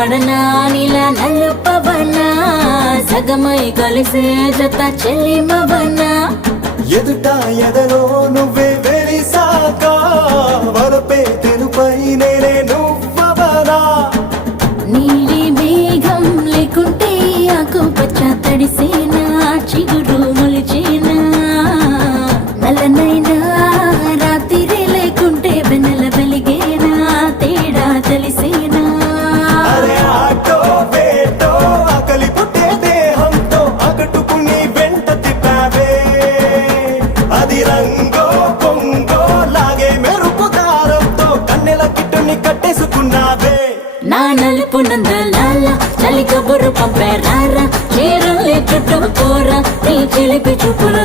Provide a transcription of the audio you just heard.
పడనా నీలా నలుపవనా సగమై కలిసే జత చెల్లిమవనా ఎదుట ఎదలో నువ్వే వెలిసాక వరపే తెలుపై నేనే నువ్వవనా నీలి మేఘం లేకుంటే ఆకుపచ్చ తడిసేనా చిగురు మొలిచేనా నల్లనైనా రాత్రి లేకుంటే వెన్నెల వెలిగేనా తేడా తెలిసేనా అరే ఆటో వేటో ఆకలి పుట్టే దేహంతో అకటుకుని వెంట తిప్పావే అది రంగో పొంగో లాగే మెరుపు దారంతో కన్నెల కిట్టుని కట్టేసుకున్నావే నా నలుపు నందలాల చలి కబురు పంపారారా చీరలే చుట్టూ కోరా నీ చిలిపి చూపుల